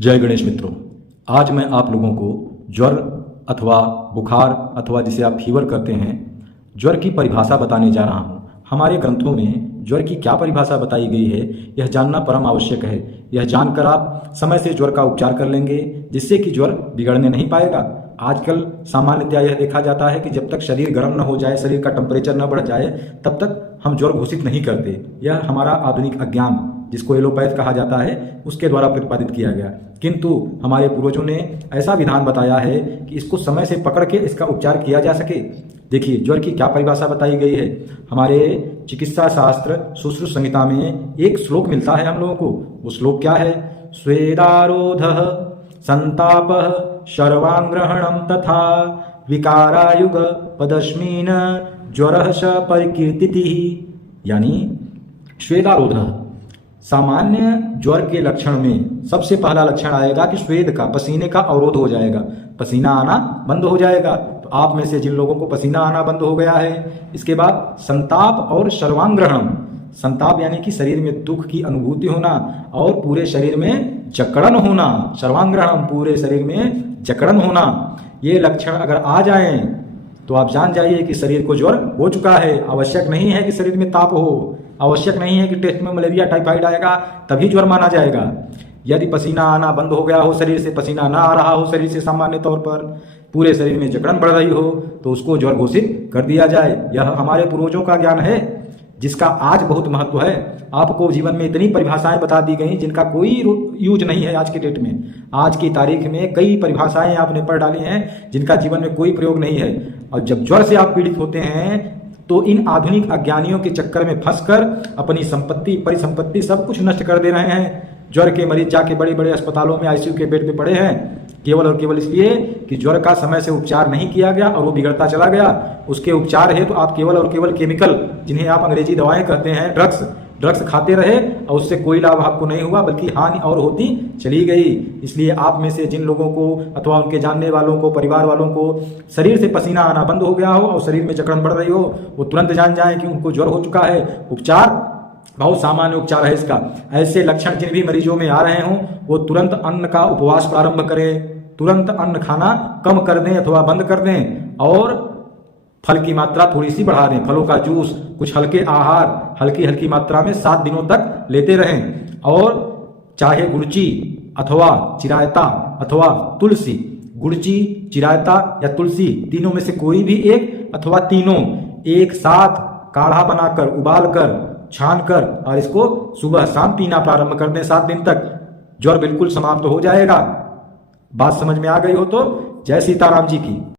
जय गणेश मित्रों, आज मैं आप लोगों को ज्वर अथवा बुखार अथवा जिसे आप फीवर कहते हैं, ज्वर की परिभाषा बताने जा रहा हूँ। हमारे ग्रंथों में ज्वर की क्या परिभाषा बताई गई है, यह जानना परम आवश्यक है। यह जानकर आप समय से ज्वर का उपचार कर लेंगे, जिससे कि ज्वर बिगड़ने नहीं पाएगा। आजकल सामान्यतया यह देखा जाता है कि जब तक शरीर गर्म न हो जाए, शरीर का टेम्परेचर न बढ़ जाए, तब तक हम ज्वर घोषित नहीं करते। यह हमारा आधुनिक अज्ञान, जिसको एलोपैथ कहा जाता है, उसके द्वारा प्रतिपादित किया गया। किंतु हमारे पूर्वजों ने ऐसा विधान बताया है कि इसको समय से पकड़ के इसका उपचार किया जा सके। देखिए, ज्वर की क्या परिभाषा बताई गई है। हमारे चिकित्सा शास्त्र सुश्रुत संहिता में एक श्लोक मिलता है हम लोगों को। वो श्लोक क्या है? स्वेदारोधः संतापः शर्वांग्रहणं तथा विकारायुग पदस्मिन् ज्वरः स परिकीर्तितिः। यानी स्वेदारोधः, सामान्य ज्वर के लक्षण में सबसे पहला लक्षण आएगा कि स्वेद का, पसीने का अवरोध हो जाएगा, पसीना आना बंद हो जाएगा। तो आप में से जिन लोगों को पसीना आना बंद हो गया है, इसके बाद संताप और सर्वांग्रहणम। संताप यानी कि शरीर में दुख की अनुभूति होना और पूरे शरीर में जकड़न होना। सर्वांग्रहणम, पूरे शरीर में जकड़न होना। ये लक्षण अगर आ जाएं तो आप जान जाइए कि शरीर को ज्वर हो चुका है। आवश्यक नहीं है कि शरीर में ताप हो, आवश्यक नहीं है कि टेस्ट में मलेरिया टाइफाइड आएगा तभी ज्वर माना जाएगा। यदि पसीना आना बंद हो गया हो, शरीर से पसीना ना आ रहा हो, शरीर से सामान्य तौर पर पूरे शरीर में जकड़न बढ़ रही हो, तो उसको ज्वर घोषित कर दिया जाए। यह हमारे पूर्वजों का ज्ञान है, जिसका आज बहुत महत्व है। आपको जीवन में इतनी परिभाषाएं बता दी गई जिनका कोई यूज नहीं है आज के डेट में। आज की तारीख में कई परिभाषाएं आपने पढ़ डाली हैं जिनका जीवन में कोई प्रयोग नहीं है। और जब ज्वर से आप पीड़ित होते हैं तो इन आधुनिक अज्ञानियों के चक्कर में फंसकर अपनी संपत्ति, परिसंपत्ति सब कुछ नष्ट कर दे रहे हैं। ज्वर के मरीज जाके बड़े बड़े अस्पतालों में आईसीयू के बेड पे पड़े हैं, केवल और केवल इसलिए कि ज्वर का समय से उपचार नहीं किया गया और वो बिगड़ता चला गया। उसके उपचार है तो आप केवल और केवल केमिकल, जिन्हें आप अंग्रेजी दवाएं कहते हैं, ड्रग्स खाते रहे और उससे कोई लाभ आपको नहीं हुआ, बल्कि हानि और होती चली गई। इसलिए आप में से जिन लोगों को अथवा उनके जानने वालों को, परिवार वालों को शरीर से पसीना आना बंद हो गया हो और शरीर में जकड़न बढ़ रही हो, वो तुरंत जान जाएं कि उनको ज्वर हो चुका है। उपचार बहुत सामान्य उपचार है इसका। ऐसे लक्षण जिन भी मरीजों में आ रहे हों, वो तुरंत अन्न का उपवास प्रारंभ करें, तुरंत अन्न खाना कम कर दें अथवा बंद कर दें और फल की मात्रा थोड़ी सी बढ़ा दें। फलों का जूस, कुछ हल्के आहार हल्की हल्की मात्रा में 7 दिनों तक लेते रहें। और चाहे गुड़ची अथवा चिरायता अथवा तुलसी, गुड़ची, चिरायता या तुलसी, तीनों में से कोई भी एक अथवा तीनों एक साथ काढ़ा बनाकर, उबालकर, छानकर और इसको सुबह शाम पीना प्रारंभ कर दें। 7 दिन तक ज्वर बिल्कुल समाप्त हो जाएगा। बात समझ में आ गई हो तो जय सीताराम जी की।